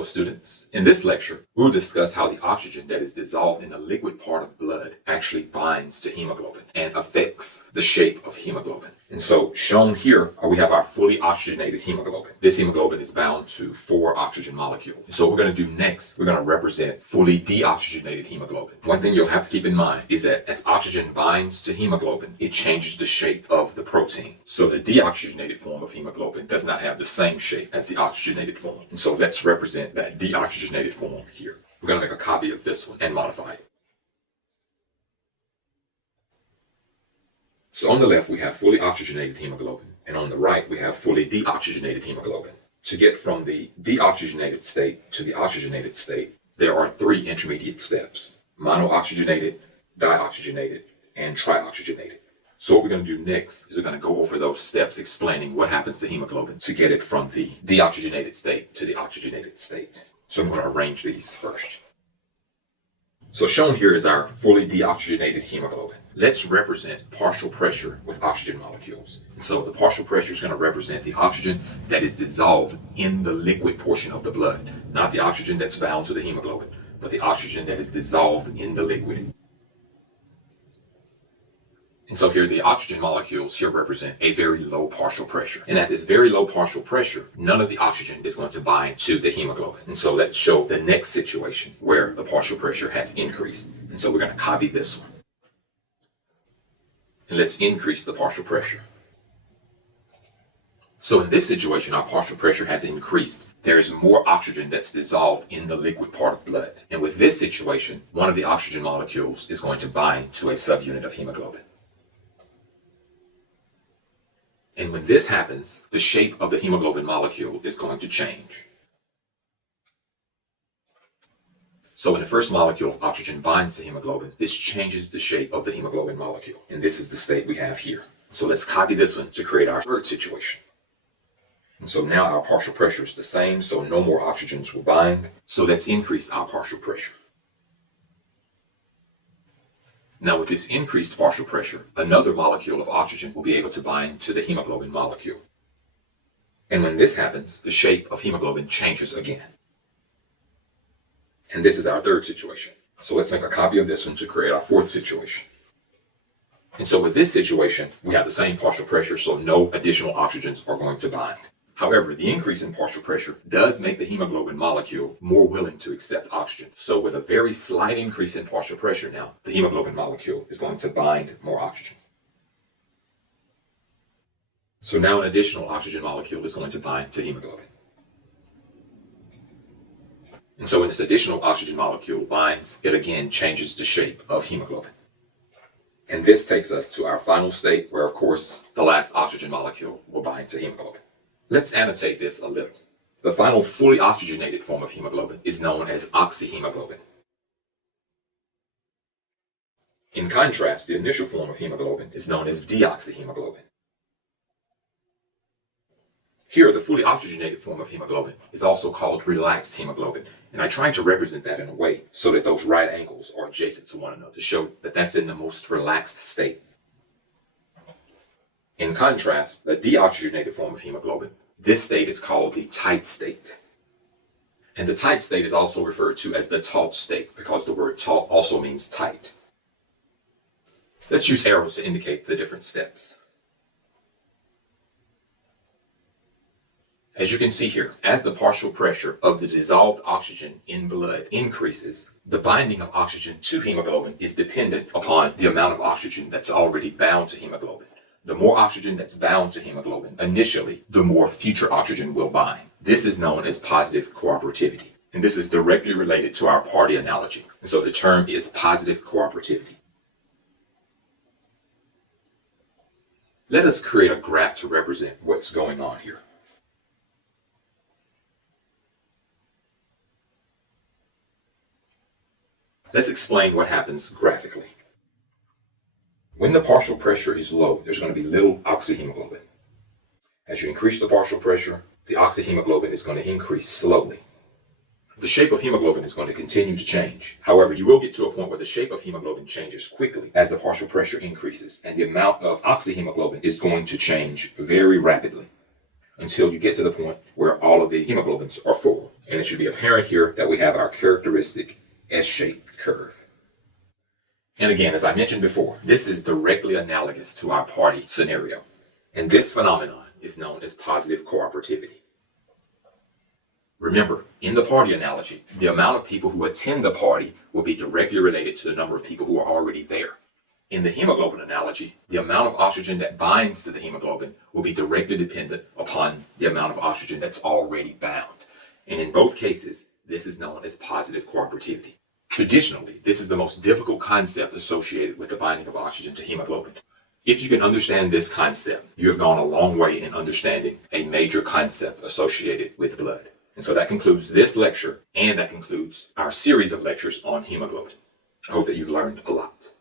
Hello students. In this lecture, we will discuss how the oxygen that is dissolved in the liquid part of blood actually binds to hemoglobin and affects the shape of hemoglobin. And so shown here, we have our fully oxygenated hemoglobin. This hemoglobin is bound to 4 oxygen molecules. And so what we're going to do next, we're going to represent fully de-oxygenated hemoglobin. One thing you'll have to keep in mind is that as oxygen binds to hemoglobin, it changes the shape of the protein. So the de-oxygenated form of hemoglobin does not have the same shape as the oxygenated form. And so let's represent that de-oxygenated form here. We're going to make a copy of this one and modify it. So on the left, we have fully oxygenated hemoglobin, and on the right, we have fully deoxygenated hemoglobin. To get from the deoxygenated state to the oxygenated state, there are 3 intermediate steps: monooxygenated, dioxygenated, and trioxygenated. So what we're going to do next is we're going to go over those steps explaining what happens to hemoglobin to get it from the deoxygenated state to the oxygenated state. So I'm going to arrange these first. So shown here is our fully deoxygenated hemoglobin. Let's represent partial pressure with oxygen molecules. And so the partial pressure is going to represent the oxygen that is dissolved in the liquid portion of the blood, not the oxygen that's bound to the hemoglobin, but the oxygen that is dissolved in the liquid. And so here the oxygen molecules here represent a very low partial pressure. And at this very low partial pressure, none of the oxygen is going to bind to the hemoglobin. And so let's show the next situation where the partial pressure has increased. And so we're going to copy this one. And let's increase the partial pressure. So in this situation, our partial pressure has increased. There's more oxygen that's dissolved in the liquid part of blood. And with this situation, one of the oxygen molecules is going to bind to a subunit of hemoglobin. And when this happens, the shape of the hemoglobin molecule is going to change. So when the first molecule of oxygen binds to hemoglobin, this changes the shape of the hemoglobin molecule. And this is the state we have here. So let's copy this one to create our third situation. And so now our partial pressure is the same, so no more oxygens will bind. So let's increase our partial pressure. Now with this increased partial pressure, another molecule of oxygen will be able to bind to the hemoglobin molecule. And when this happens, the shape of hemoglobin changes again. And this is our third situation. So let's make a copy of this one to create our fourth situation. And so with this situation, we have the same partial pressure, so no additional oxygens are going to bind. However, the increase in partial pressure does make the hemoglobin molecule more willing to accept oxygen. So with a very slight increase in partial pressure now, the hemoglobin molecule is going to bind more oxygen. So now an additional oxygen molecule is going to bind to hemoglobin. And so when this additional oxygen molecule binds, it again changes the shape of hemoglobin. And this takes us to our final state where, of course, the last oxygen molecule will bind to hemoglobin. Let's annotate this a little. The final fully oxygenated form of hemoglobin is known as oxyhemoglobin. In contrast, the initial form of hemoglobin is known as deoxyhemoglobin. Here, the fully oxygenated form of hemoglobin is also called relaxed hemoglobin. And I try to represent that in a way so that those right angles are adjacent to one another to show that that's in the most relaxed state. In contrast, the deoxygenated form of hemoglobin, this state is called the tight state. And the tight state is also referred to as the taut state because the word taut also means tight. Let's use arrows to indicate the different steps. As you can see here, as the partial pressure of the dissolved oxygen in blood increases, the binding of oxygen to hemoglobin is dependent upon the amount of oxygen that's already bound to hemoglobin. The more oxygen that's bound to hemoglobin initially, the more future oxygen will bind. This is known as positive cooperativity. And this is directly related to our party analogy. And so the term is positive cooperativity. Let us create a graph to represent what's going on here. Let's explain what happens graphically. When the partial pressure is low, there's going to be little oxyhemoglobin. As you increase the partial pressure, the oxyhemoglobin is going to increase slowly. The shape of hemoglobin is going to continue to change. However, you will get to a point where the shape of hemoglobin changes quickly as the partial pressure increases, and the amount of oxyhemoglobin is going to change very rapidly. until you get to the point where all of the hemoglobins are full. And it should be apparent here that we have our characteristic S-shaped curve. And again, as I mentioned before, this is directly analogous to our party scenario. And this phenomenon is known as positive cooperativity. Remember, in the party analogy, the amount of people who attend the party will be directly related to the number of people who are already there. In the hemoglobin analogy, the amount of oxygen that binds to the hemoglobin will be directly dependent upon the amount of oxygen that's already bound. And in both cases, this is known as positive cooperativity. Traditionally, this is the most difficult concept associated with the binding of oxygen to hemoglobin. If you can understand this concept, you have gone a long way in understanding a major concept associated with blood. And so that concludes this lecture, and that concludes our series of lectures on hemoglobin. I hope that you've learned a lot.